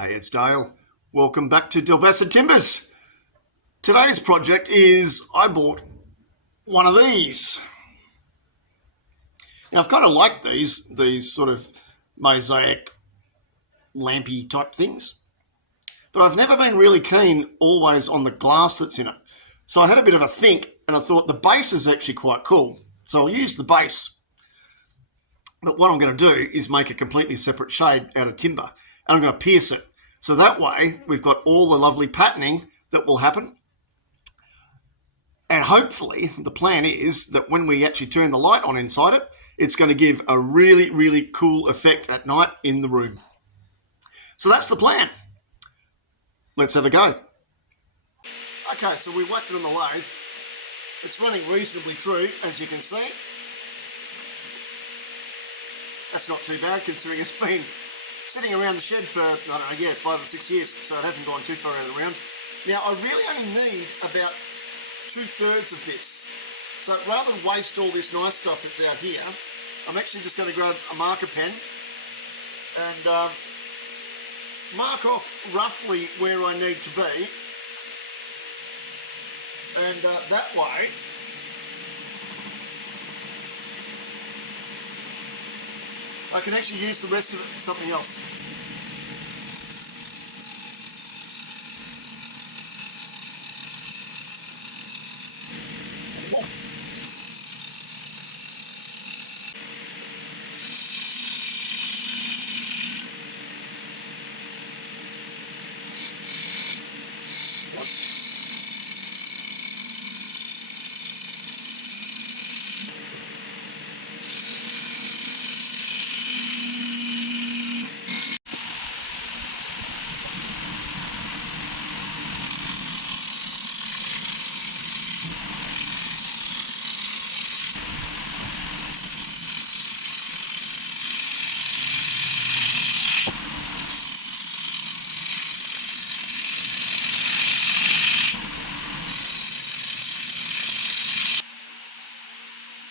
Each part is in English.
Hey, it's Dale. Welcome back to Dilbassa Timbers. Today's project is I bought one of these. Now, I've kind of liked these sort of mosaic lampy type things, but I've never been really keen always on the glass that's in it. So I had a bit of a think and I thought the base is actually quite cool. So I'll use the base. But what I'm going to do is make a completely separate shade out of timber and I'm going to pierce it. So that way we've got all the lovely patterning that will happen. And hopefully the plan is that when we actually turn the light on inside it, it's going to give a really, really cool effect at night in the room. So that's the plan. Let's have a go. Okay, so we whacked it on the lathe. It's running reasonably true, as you can see. That's not too bad considering it's been sitting around the shed for, 5 or 6 years, so it hasn't gone too far out of the round. Now, I really only need about 2/3 of this. So rather than waste all this nice stuff that's out here, I'm actually just going to grab a marker pen and mark off roughly where I need to be. And that way, I can actually use the rest of it for something else.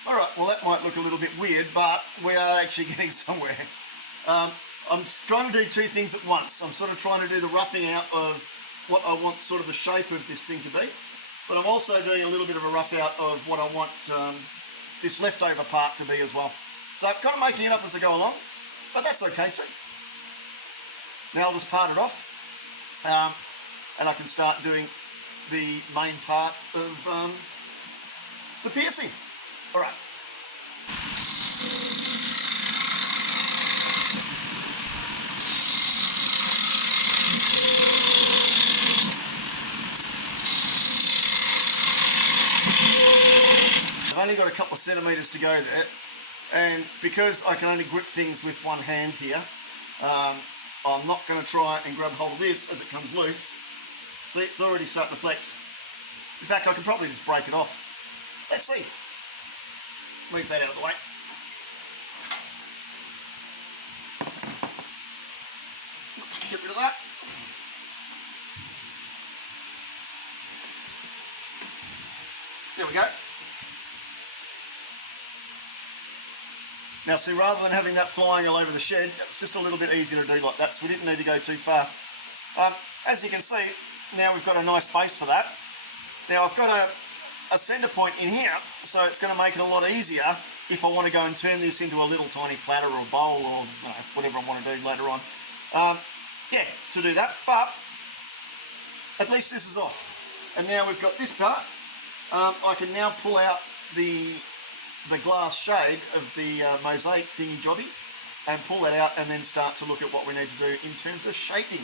Alright, well that might look a little bit weird, but we are actually getting somewhere. I'm trying to do two things at once. I'm sort of trying to do the roughing out of what I want sort of the shape of this thing to be, but I'm also doing a little bit of a rough out of what I want this leftover part to be as well. So I'm kind of making it up as I go along, but that's okay too. Now I'll just part it off and I can start doing the main part of the piercing. All right. I've only got a couple of centimetres to go there, and because I can only grip things with one hand here, I'm not going to try and grab hold of this as it comes loose. See, it's already starting to flex. In fact, I can probably just break it off. Let's see. Move that out of the way. Get rid of that. There we go. Now see, rather than having that flying all over the shed, it's just a little bit easier to do like that, so we didn't need to go too far. As you can see, now we've got a nice base for that. Now I've got a center point in here, so it's going to make it a lot easier if I want to go and turn this into a little tiny platter or a bowl or whatever I want to do later on. Yeah, to do that, but at least this is off. And now we've got this part. I can now pull out the glass shade of the mosaic thingy jobby and pull that out and then start to look at what we need to do in terms of shaping.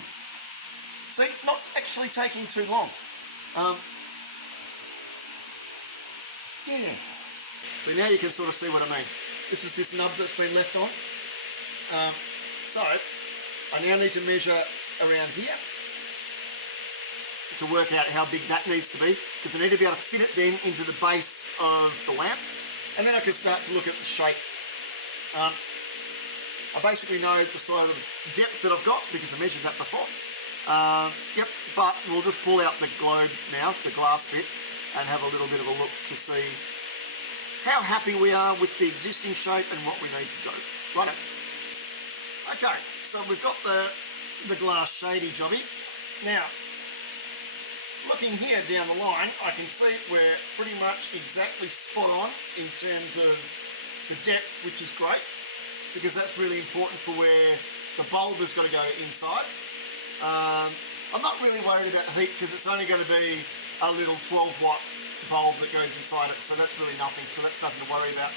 See, not actually taking too long. Yeah. So now you can sort of see what I mean. This is this nub that's been left on. So I now need to measure around here to work out how big that needs to be, because I need to be able to fit it then into the base of the lamp, and then I can start to look at the shape. I basically know the sort of depth that I've got because I measured that before. Yep, but we'll just pull out the globe now, the glass bit, and have a little bit of a look to see how happy we are with the existing shape and what we need to do. Right. Okay, so we've got the the glass shady jobby. Now, looking here down the line, I can see we're pretty much exactly spot on in terms of the depth, which is great, because that's really important for where the bulb has got to go inside. I'm not really worried about heat because it's only going to be a little 12 watt bulb that goes inside it, so that's really nothing, so that's nothing to worry about.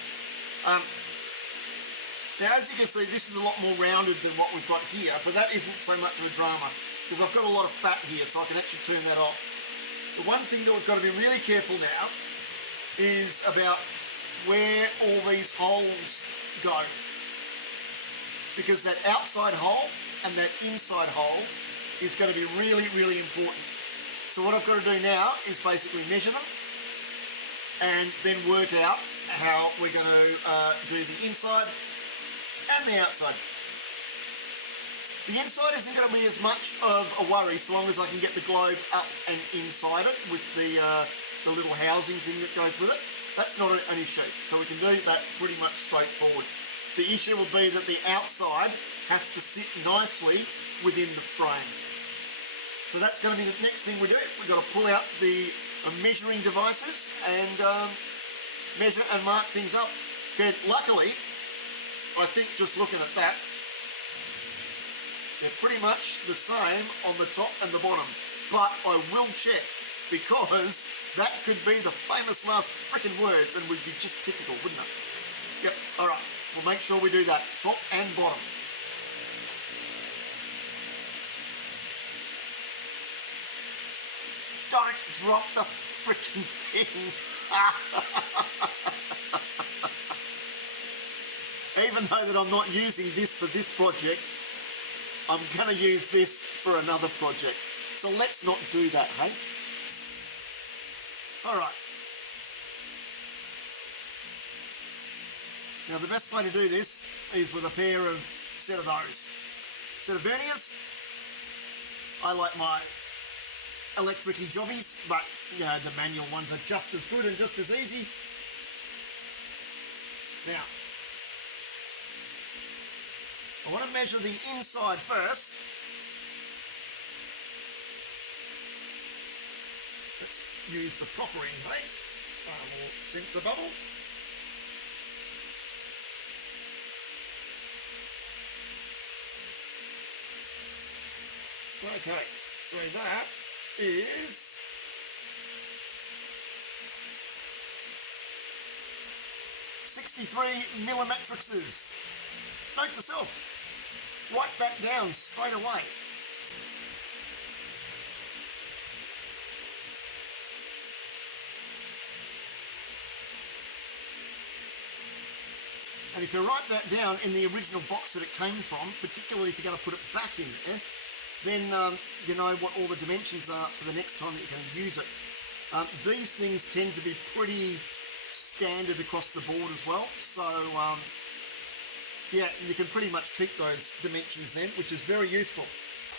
Now, as you can see, this is a lot more rounded than what we've got here, but that isn't so much of a drama because I've got a lot of fat here, so I can actually turn that off. The one thing that we've got to be really careful now is about where all these holes go, because that outside hole and that inside hole is going to be really, really important. So what I've got to do now is basically measure them and then work out how we're going to do the inside and the outside. The inside isn't going to be as much of a worry so long as I can get the globe up and inside it with the little housing thing that goes with it. That's not an issue, so we can do that pretty much straightforward. The issue will be that the outside has to sit nicely within the frame. So that's going to be the next thing we do. We've got to pull out the measuring devices and measure and mark things up. Okay, luckily, I think just looking at that, they're pretty much the same on the top and the bottom. But I will check, because that could be the famous last frickin' words and would be just typical, wouldn't it? Yep, all right, we'll make sure we do that, top and bottom. Don't drop the frickin' thing. Even though that I'm not using this for this project, I'm going to use this for another project. So let's not do that, hey? All right. Now the best way to do this is with a set of those. Set of verniers. I like my electric-y jobbies, but you know, the manual ones are just as good and just as easy. Now, I want to measure the inside first. Let's use the proper intake, far more sensible. Okay, so that is 63 millimetrixes. Note to self, write that down straight away. And if you write that down in the original box that it came from, particularly if you're going to put it back in there, then you know what all the dimensions are for the next time that you're going to use it. These things tend to be pretty standard across the board as well, so yeah, you can pretty much keep those dimensions then, which is very useful.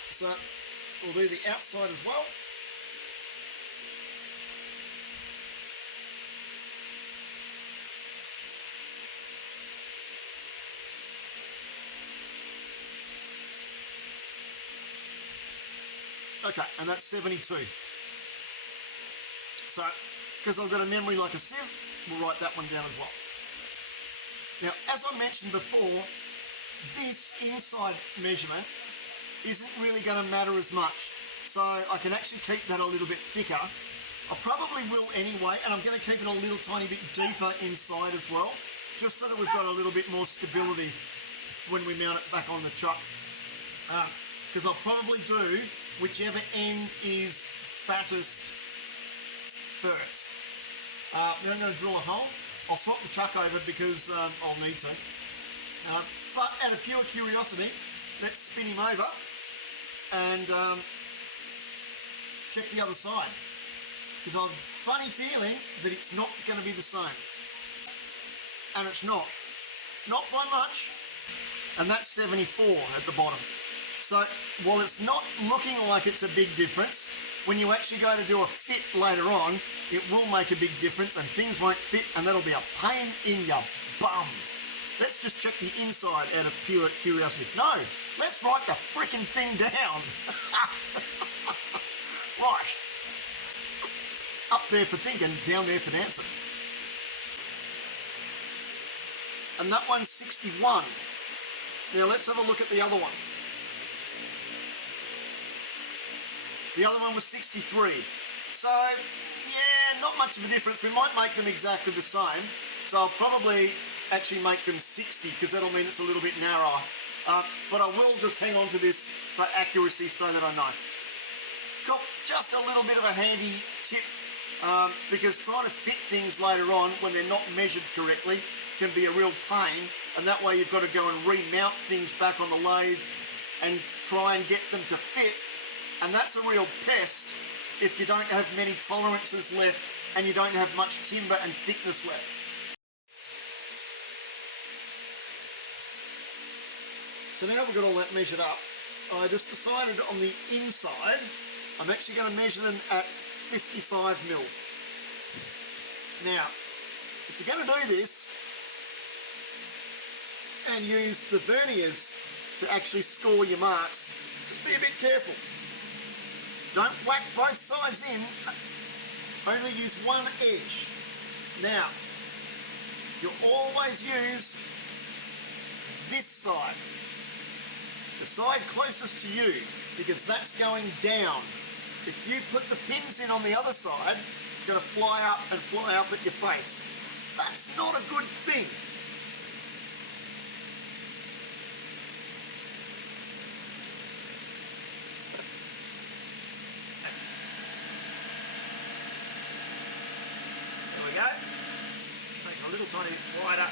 So we'll do the outside as well. Okay, and that's 72. So, because I've got a memory like a sieve, we'll write that one down as well. Now, as I mentioned before, this inside measurement isn't really going to matter as much, so I can actually keep that a little bit thicker. I probably will anyway, and I'm going to keep it a little tiny bit deeper inside as well, just so that we've got a little bit more stability when we mount it back on the chuck. Because I'll probably do whichever end is fattest first. Then I'm going to drill a hole. I'll swap the chuck over because I'll need to. But out of pure curiosity, let's spin him over and check the other side. Because I have a funny feeling that it's not going to be the same. And it's not. Not by much. And that's 74 at the bottom. So while it's not looking like it's a big difference, when you actually go to do a fit later on, it will make a big difference and things won't fit, and that'll be a pain in your bum. let's just check the inside out of pure curiosity. No, let's write the frickin' thing down. Right. Up there for thinking, down there for dancing. And that one's 61. Now let's have a look at the other one. The other one was 63. So, yeah, not much of a difference. We might make them exactly the same. So I'll probably actually make them 60 because that'll mean it's a little bit narrower. But I will just hang on to this for accuracy so that I know. Got just a little bit of a handy tip because trying to fit things later on when they're not measured correctly can be a real pain, and that way you've got to go and remount things back on the lathe and try and get them to fit, and that's a real pest if you don't have many tolerances left and you don't have much timber and thickness left. So now we've got all that measured up, I just decided on the inside I'm actually going to measure them at 55 mil. Now, if you're going to do this and use the verniers to actually score your marks, just be a bit careful. Don't whack both sides in, only use one edge. Now, you'll always use this side, the side closest to you, because that's going down. If you put the pins in on the other side, it's going to fly up and fly up at your face. That's not a good thing. There we go. Take a little tiny wider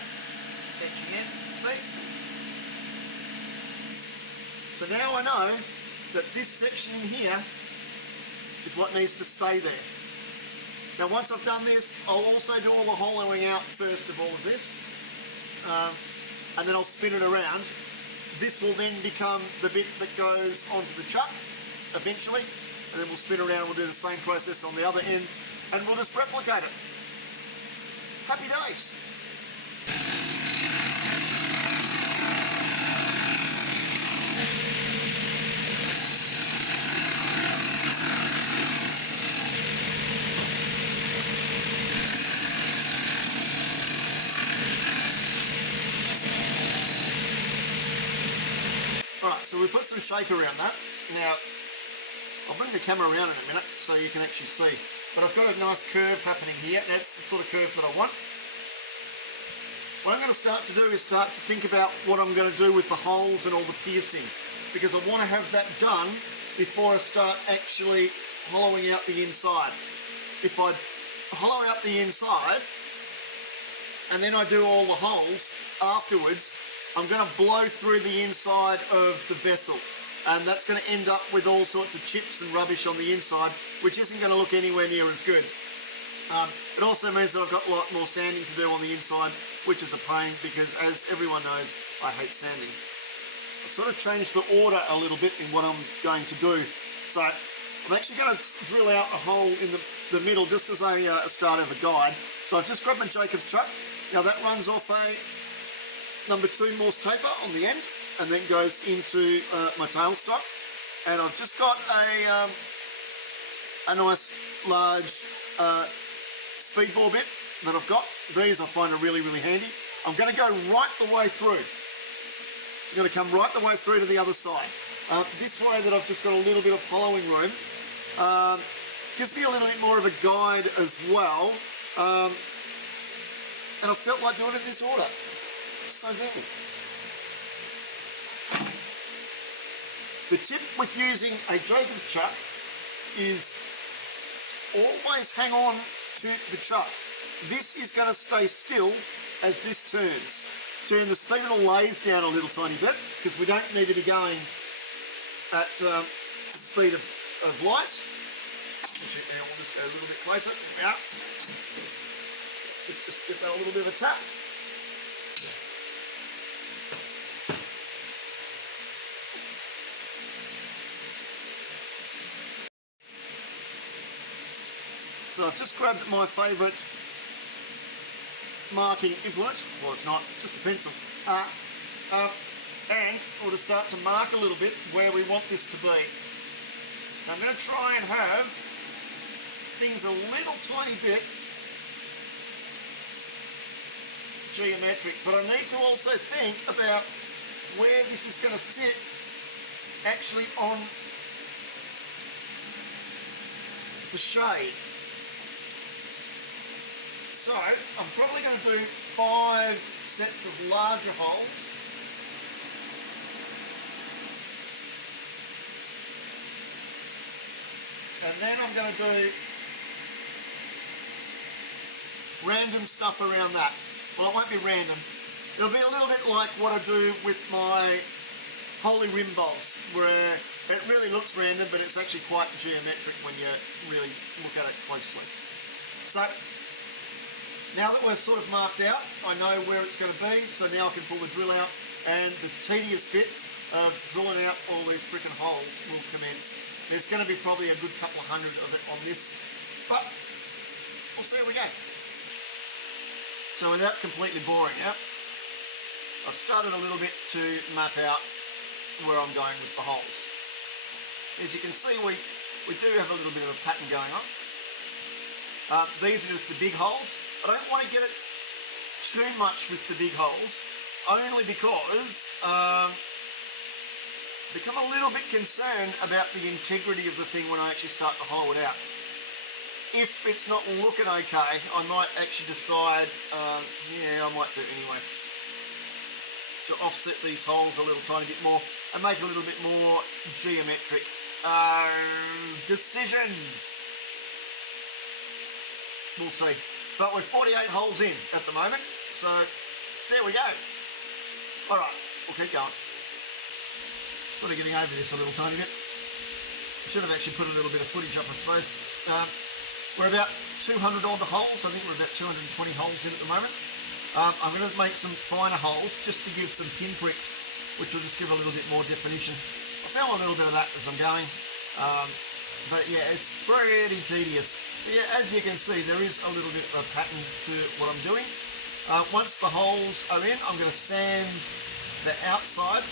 edge again, see? So now I know that this section in here is what needs to stay there. Now once I've done this, I'll also do all the hollowing out first of all of this, and then I'll spin it around. This will then become the bit that goes onto the chuck eventually, and then we'll spin around and we'll do the same process on the other end, and we'll just replicate it. Happy days. Alright, so we put some shake around that. Now, I'll bring the camera around in a minute so you can actually see. But I've got a nice curve happening here. That's the sort of curve that I want. What I'm going to start to do is start to think about what I'm going to do with the holes and all the piercing, because I want to have that done before I start actually hollowing out the inside. If I hollow out the inside and then I do all the holes afterwards, I'm going to blow through the inside of the vessel, and that's going to end up with all sorts of chips and rubbish on the inside, which isn't going to look anywhere near as good. It also means that I've got a lot more sanding to do on the inside, which is a pain because, as everyone knows, I hate sanding. I've sort of changed the order a little bit in what I'm going to do. So I'm actually going to drill out a hole in the middle just as a start of a guide. So I've just grabbed my Jacob's chuck. Now that runs off a number 2 Morse taper on the end and then goes into my tailstock, and I've just got a nice large speed bore bit that I've got. These I find are really, really handy. I'm going to go right the way through. It's going to come right the way through to the other side. This way that I've just got a little bit of hollowing room gives me a little bit more of a guide as well, and I felt like doing it in this order. So there. The tip with using a Jacob's chuck is always hang on to the chuck. This is going to stay still as this turns. Turn the speed of the lathe down a little tiny bit because we don't need to be going at the speed of light. Actually, now we'll just go a little bit closer. There we are. Just give that a little bit of a tap. So I've just grabbed my favourite marking implement. Well, it's not, it's just a pencil. And we'll just start to mark a little bit where we want this to be. Now I'm going to try and have things a little tiny bit geometric, but I need to also think about where this is going to sit actually on the shade. So I'm probably going to do 5 sets of larger holes. And then I'm going to do random stuff around that. Well, it won't be random. It'll be a little bit like what I do with my holy rim bowls, where it really looks random, but it's actually quite geometric when you really look at it closely. So now that we're sort of marked out, I know where it's going to be, so now I can pull the drill out, and the tedious bit of drilling out all these freaking holes will commence. There's going to be probably a good couple of hundred of it on this, but we'll see how we go. So without completely boring out, I've started a little bit to map out where I'm going with the holes. As you can see, we do have a little bit of a pattern going on. These are just the big holes. I don't want to get it too much with the big holes, only because become a little bit concerned about the integrity of the thing when I actually start to hollow it out. If it's not looking okay, I might actually decide, yeah, I might do it anyway, to offset these holes a little tiny bit more and make it a little bit more geometric. Decisions. We'll see. But we're 48 holes in at the moment, so there we go. All right, we'll keep going. Sort of getting over this a little tiny bit. Should have actually put a little bit of footage up, I suppose. We're about 200 odd holes. I think we're about 220 holes in at the moment. I'm going to make some finer holes just to give some pinpricks, which will just give a little bit more definition. I found a little bit of that as I'm going. But yeah, it's pretty tedious. But yeah, as you can see, there is a little bit of a pattern to what I'm doing. Once the holes are in, I'm going to sand the outside,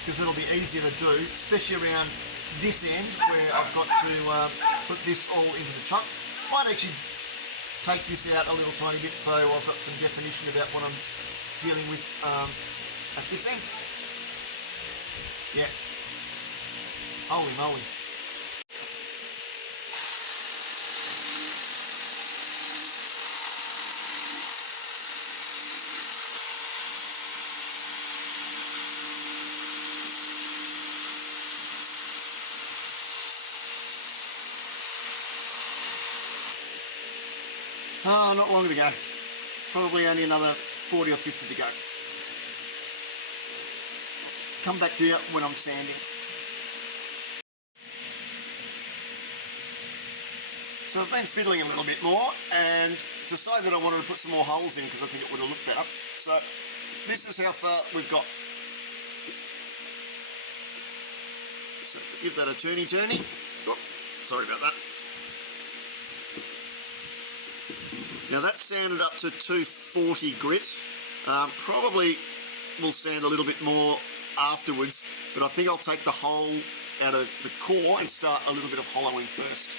because it'll be easier to do, especially around this end where I've got to put this all into the chuck. Might actually take this out a little tiny bit so I've got some definition about what I'm dealing with at this end. Yeah. Holy moly. Oh, not long to go. Probably only another 40 or 50 to go. Come back to you when I'm sanding. So I've been fiddling a little bit more and decided that I wanted to put some more holes in because I think it would have looked better. So this is how far we've got. So give that a turny. Oh, sorry about that. Now that's sanded up to 240 grit. Probably will sand a little bit more afterwards, but I think I'll take the hole out of the core and start a little bit of hollowing first.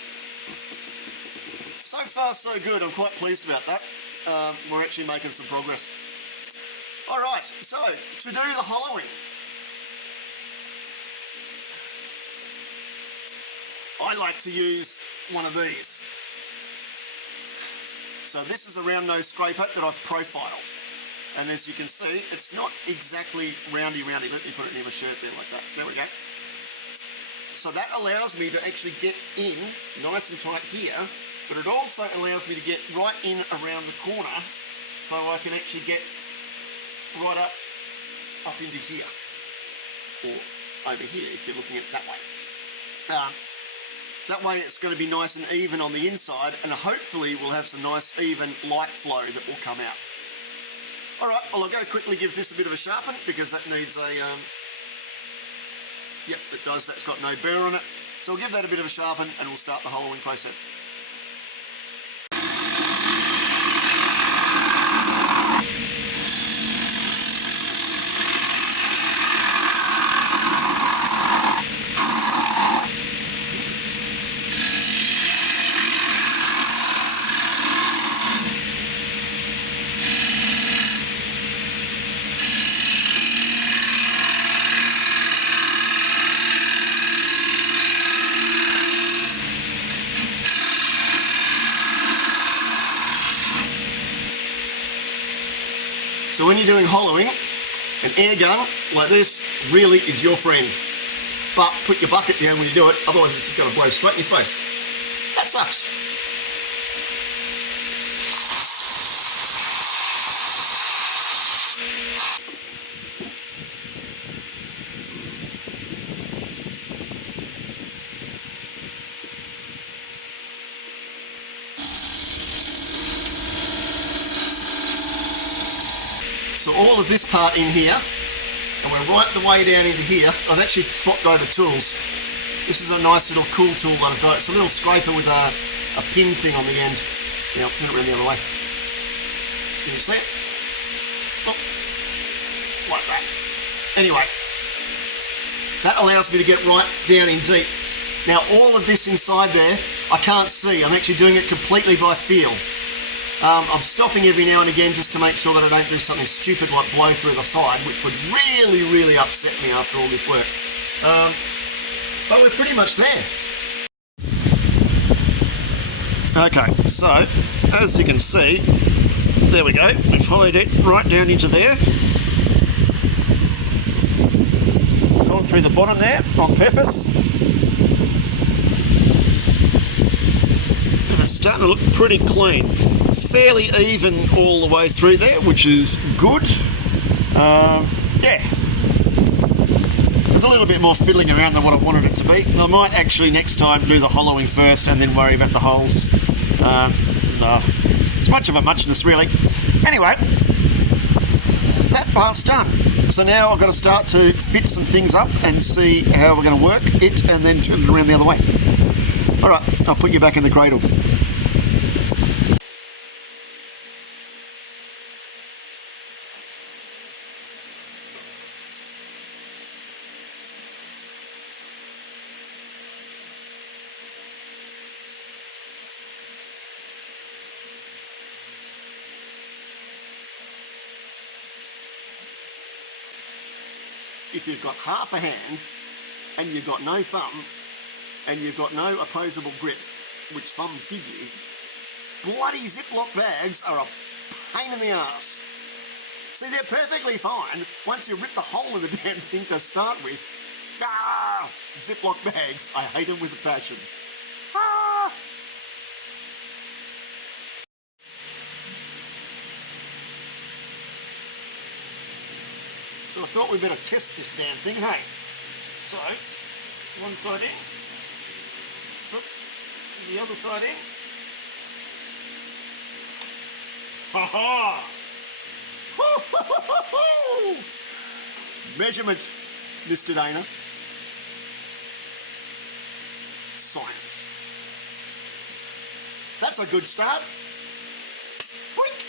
So far so good, I'm quite pleased about that. We're actually making some progress. Alright, so to do the hollowing, I like to use one of these. So this is a round nose scraper that I've profiled. And as you can see, it's not exactly roundy. Let me put it near my shirt there like that. There we go. So that allows me to actually get in nice and tight here, but it also allows me to get right in around the corner so I can actually get right up into here, or over here if you're looking at it that way. That way it's going to be nice and even on the inside, and hopefully we'll have some nice even light flow that will come out. Alright, well I'll go quickly give this a bit of a sharpen because that needs a, yep it does, that's got no burr on it. So we'll give that a bit of a sharpen and we'll start the hollowing process. So when you're doing hollowing, an air gun like this really is your friend. But put your bucket down when you do it, otherwise it's just going to blow straight in your face. That sucks. So all of this part in here, and we're right the way down into here. I've actually swapped over tools. This is a nice little cool tool that I've got. It's a little scraper with a pin thing on the end. Yeah, I'll turn it around the other way. Can you see it? Oh, like that. Anyway, that allows me to get right down in deep. Now all of this inside there, I can't see. I'm actually doing it completely by feel. I'm stopping every now and again just to make sure that I don't do something stupid like blow through the side, which would really, really upset me after all this work. But we're pretty much there. Okay, so as you can see, there we go. We've hollowed it right down into there. Gone through the bottom there on purpose. And it's starting to look pretty clean. It's fairly even all the way through there, which is good. Yeah. There's a little bit more fiddling around than what I wanted it to be. I might actually next time do the hollowing first and then worry about the holes. It's much of a muchness really. Anyway, that part's done. So now I've got to start to fit some things up and see how we're going to work it and then turn it around the other way. Alright, I'll put you back in the cradle. If you've got half a hand and you've got no thumb and you've got no opposable grip, which thumbs give you, bloody Ziploc bags are a pain in the ass. See, they're perfectly fine once you rip the hole in the damn thing to start with. Ah, Ziploc bags, I hate them with a passion. Ah. So I thought we'd better test this damn thing, hey? So, one side in, the other side in. Ha ha! Measurement, Mr. Dana. Science. That's a good start. Boink!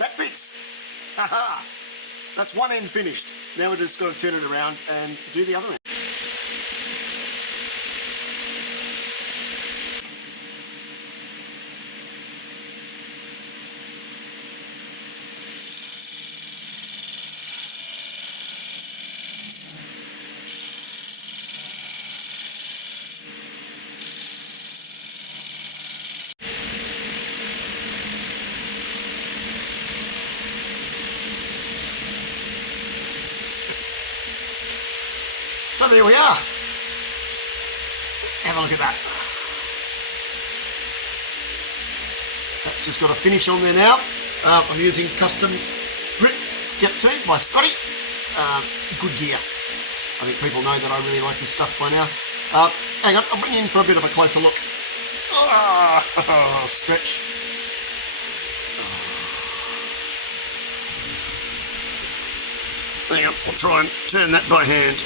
That fits. Ha ha! That's one end finished. Now we're just got to turn it around and do the other end. So there we are. Have a look at that. That's just got a finish on there now. I'm using custom grip step 2 by Scotty. Good gear. I think people know that I really like this stuff by now. Hang on, I'll bring you in for a bit of a closer look. Stretch. Hang on, I'll try and turn that by hand.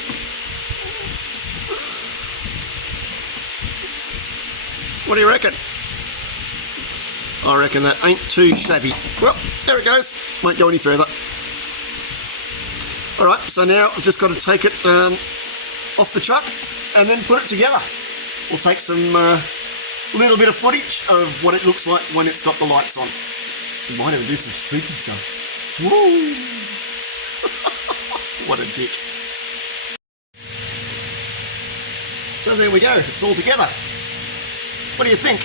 What do you reckon? I reckon that ain't too shabby. Well, there it goes. Won't go any further. Alright, so now I've just got to take it off the truck and then put it together. We'll take some little bit of footage of what it looks like when it's got the lights on. We might even do some spooky stuff. Woo! What a dick. So there we go, it's all together. What do you think?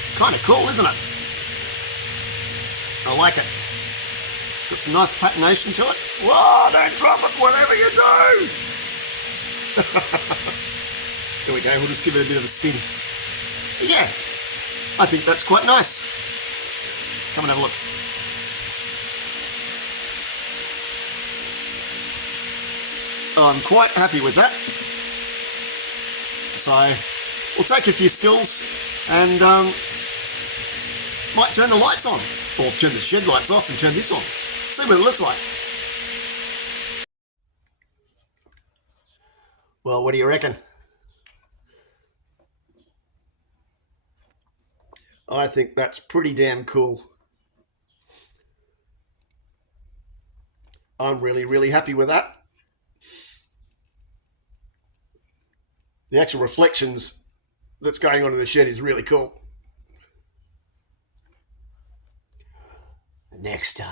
It's kind of cool, isn't it? I like it. It's got some nice patination to it. Whoa, don't drop it, whatever you do. There we go, we'll just give it a bit of a spin. But yeah, I think that's quite nice. Come and have a look. I'm quite happy with that. So we'll take a few stills and might turn the lights on, or turn the shed lights off and turn this on. See what it looks like. Well, what do you reckon? I think that's pretty damn cool. I'm really, really happy with that. The actual reflections that's going on in the shed is really cool. Next time.